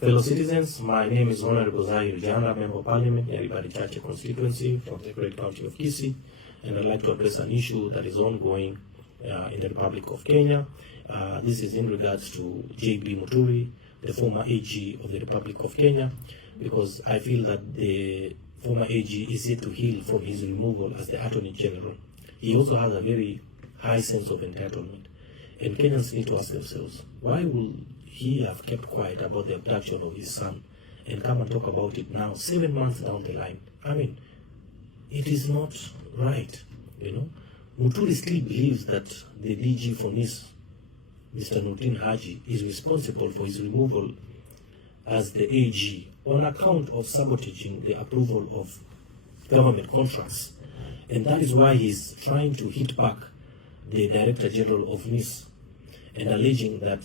Fellow citizens, my name is Honorable Zaheer, Jhanda, Member of Parliament, Nyaribari Chache constituency from the great county of Kisii, and I'd like to address an issue that is ongoing in the Republic of Kenya. This is in regards to JB Muturi, the former AG of the Republic of Kenya, because I feel that the former AG is yet to heal from his removal as the Attorney General. He also has a very high sense of entitlement. And Kenyans need to ask themselves, why will he have kept quiet about the abduction of his son and come and talk about it now, 7 months down the line? I mean, it is not right, you know. Muturi still believes that the DG for NIS, Mr. Nordin Haji, is responsible for his removal as the AG on account of sabotaging the approval of government contracts. And that is why he's trying to hit back the Director General of NIS and alleging that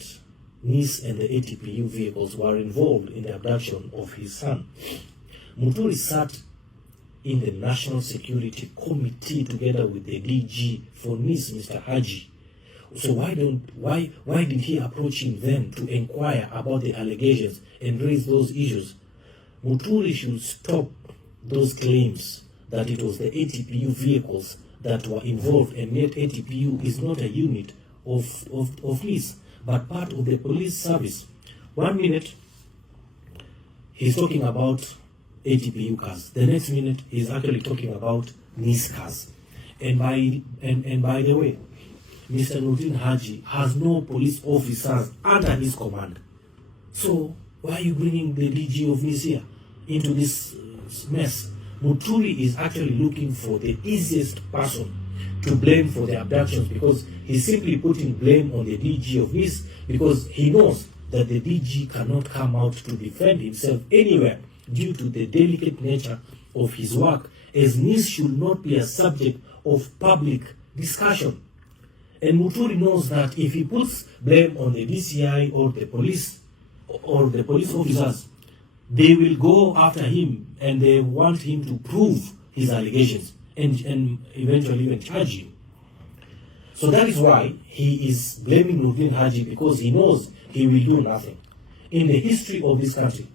NIS and the ATPU vehicles were involved in the abduction of his son. Muturi sat in the National Security Committee together with the DG for NIS, Mr. Haji. So why did he approach him then to inquire about the allegations and raise those issues? Muturi should stop those claims that it was the ATPU vehicles that were involved, and yet ATPU is not a unit of NIS, but part of the police service. 1 minute, he's talking about ATPU cars. The next minute, he's actually talking about NIS cars. And by the way, Mr. Nordin Haji has no police officers under his command. So why are you bringing the DG of NIS here into this mess? Muturi is actually looking for the easiest person to blame for the abductions, because he's simply putting blame on the DG of NIS, because he knows that the DG cannot come out to defend himself anywhere due to the delicate nature of his work, as NIS should not be a subject of public discussion. And Muturi knows that if he puts blame on the DCI or the police officers, they will go after him and they want him to prove his allegations and eventually even charge him. So that is why he is blaming Nordin Haji, because he knows he will do nothing. In the history of this country,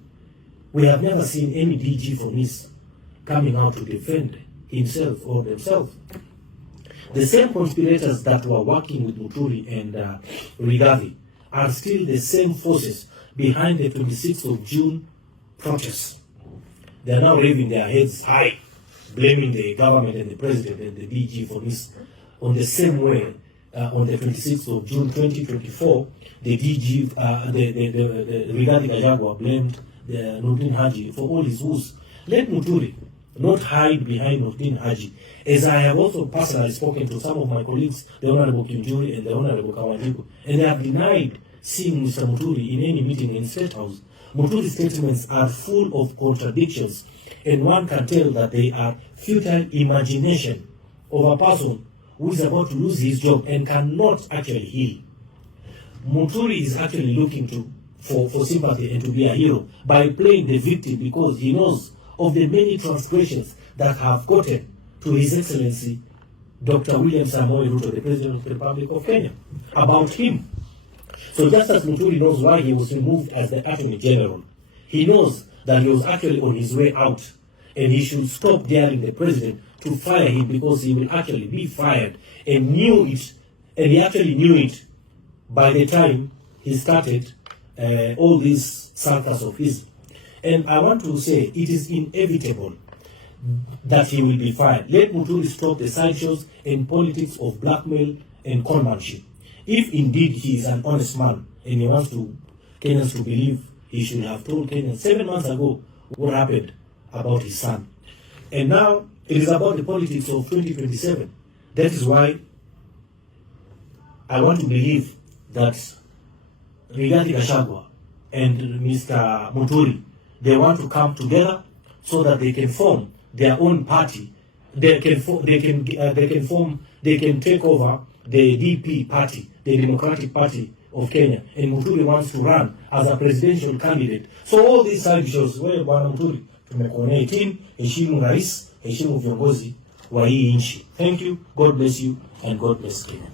we have never seen any DG for NIS coming out to defend himself or themselves. The same conspirators that were working with Muturi and Rigathi are still the same forces behind the 26th of June protests. They are now raising their heads high, blaming the government and the president and the DG for NIS. On the same way, on the 26th of June 2024, the DG, the Rigathi Gachagua blamed the Nordin Haji for all his woes. Let Muturi not hide behind Nordin Haji, as I have also personally spoken to some of my colleagues, the Honorable Kinjuri and the Honorable Kawanjiku, and they have denied seeing Mr. Muturi in any meeting in State House. Muturi's statements are full of contradictions, and one can tell that they are futile imagination of a person who is about to lose his job and cannot actually heal. Muturi is actually looking for sympathy and to be a hero by playing the victim, because he knows of the many transgressions that have gotten to His Excellency Dr. William Samoei Ruto, the President of the Republic of Kenya, about him. So just as Muturi knows why he was removed as the Attorney General, he knows that he was actually on his way out, and he should stop daring the President to fire him, because he will actually be fired, and knew it, and he actually knew it by the time he started all these circus of his. And I want to say it is inevitable that he will be fired. Let Muturi stop the sideshows and politics of blackmail and conmanship. If indeed he is an honest man and he wants Kenyans to believe, he should have told Kenyans 7 months ago what happened about his son. And now it is about the politics of 2027. That is why I want to believe that Rigathi Gachagua and Mr. Muturi, they want to come together so that they can form their own party. They can take over the DP party, the Democratic Party of Kenya, and Muturi wants to run as a presidential candidate. So all these side shows, wewe bwana Muturi, tumekuonea 18, heshimu rais, heshimu viongozi wa hii nchi. Thank you, God bless you, and God bless Kenya.